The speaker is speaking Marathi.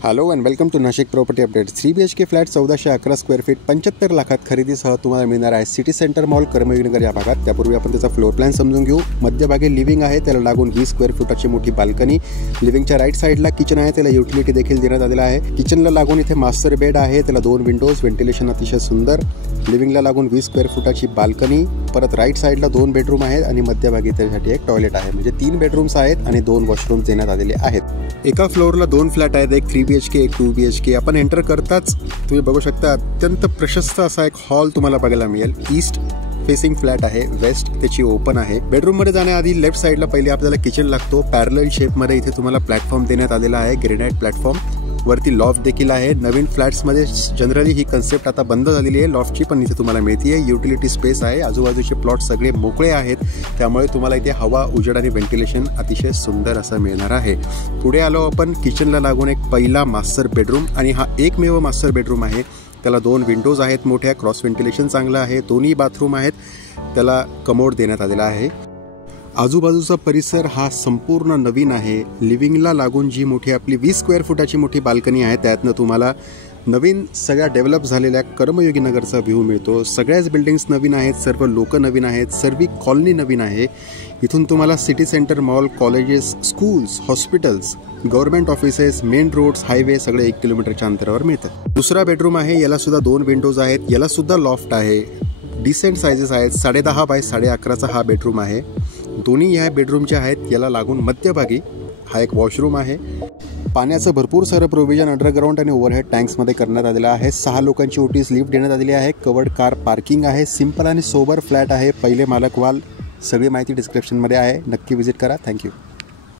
Hello and welcome to Nashik property update. 3 BHK flat 1411 square feet 75 लाखात खरेदीसह तुम्हाला मिळणार आहे सिटी सेंटर मॉल कर्मवीरनगर या भागात। त्यापूर्वी आपण त्याचा फ्लोर प्लॅन समजून घेऊ। मध्यभागी लिव्हिंग आहे, त्याला लागून 20 स्क्वेअर फुटाची मोठी बाल्कनी। लिव्हिंगच्या राईट साईडला किचन आहे, त्याला युटिलिटी देखील देण्यात आलेला आहे। किचनला लागून इथे मास्टर बेड आहे, त्याला 2 विंडोज, व्हेंटिलेशन अतिशय सुंदर। लिव्हिंगला लागून 20 स्क्वेअर फुटाची बाल्कनी, परत राईट साईडला 2 बेडरूम आहेत आणि मध्यभागी त्यासाठी एक टॉयलेट आहे। म्हणजे 3 बेडरूम्स आहेत आणि 2 वॉशरूम्स देण्यात आलेले आहेत। एका फ्लोअरला 2 फ्लॅट आहेत, एक 3 BHK एक 2 BHK। आपण एंटर करताच तुम्ही बघू शकता अत्यंत प्रशस्त असा एक हॉल तुम्हाला बघायला मिळेल। ईस्ट फेसिंग फ्लॅट आहे, वेस्ट त्याची ओपन आहे। बेडरूम मध्ये जाण्याआधी लेफ्ट साईडला पहिले आपल्याला किचन लागतो। पॅरलल शेप मध्ये इथे तुम्हाला प्लॅटफॉर्म देण्यात आलेला आहे, ग्रेनाइट प्लॅटफॉर्म। वरती लॉफ्ट देखील आहे। नवीन फ्लॅट्समध्ये जनरली ही कन्सेप्ट आता बंद झालेली आहे लॉफ्टची, पण इथे तुम्हाला मिळते आहे। युटिलिटी स्पेस आहे, आजूबाजूचे प्लॉट सगळे मोकळे आहेत, त्यामुळे तुम्हाला इथे हवा, उजेड आणि व्हेंटिलेशन अतिशय सुंदर असं मिळणार आहे। पुढे आलो आपण, किचनला लागून एक पहिला मास्टर बेडरूम आणि हा एकमेव मास्टर बेडरूम आहे। त्याला 2 विंडोज आहेत मोठ्या, क्रॉस व्हेंटिलेशन चांगलं आहे। दोन्ही बाथरूम आहेत, त्याला कमोड देण्यात आलेला आहे। आजूबाजूचा परिसर हा संपूर्ण नवीन आहे। लिव्हिंगला लागून जी मोठी आपली 20 स्क्वेअर फुटाची मोठी बाल्कनी आहे, त्यातनं तुम्हाला नवीन सगळ्या डेव्हलप झालेल्या कर्मयोगी नगरचा व्ह्यू मिळतो। सगळ्याच बिल्डिंग्स नवीन आहेत, सर्व लोक नवीन आहेत, सर्व कॉलनी नवीन आहे। इथून तुम्हाला city centre mall, colleges, schools, hospitals, government offices, main roads, highway सगळे 1 किलोमीटरच्या अंतरावर मिळतात। दुसरा बेडरूम आहे, याला सुद्धा 2 विंडोज आहेत, याला सुद्धा लॉफ्ट आहे। डिसेंट साइजेस आहेत, 10.5 बाय 11.5चा हा बेडरूम आहे। दोन्ही ह्या बेडरूमचे आहेत। याला लागून मध्यभागी हा एक वॉशरूम आहे। पाण्याचं भरपूर सारं प्रोव्हिजन अंडरग्राऊंड आणि ओव्हरहेड टँक्समध्ये करण्यात आलेलं आहे। 6 लोकांची ओटीस लिफ्ट देण्यात आलेली आहे। कवर्ड कार पार्किंग आहे। सिंपल आणि सोबर फ्लॅट आहे। पहिले मालक वाल, सगळी माहिती डिस्क्रिप्शनमध्ये आहे, नक्की व्हिजिट करा। थँक्यू।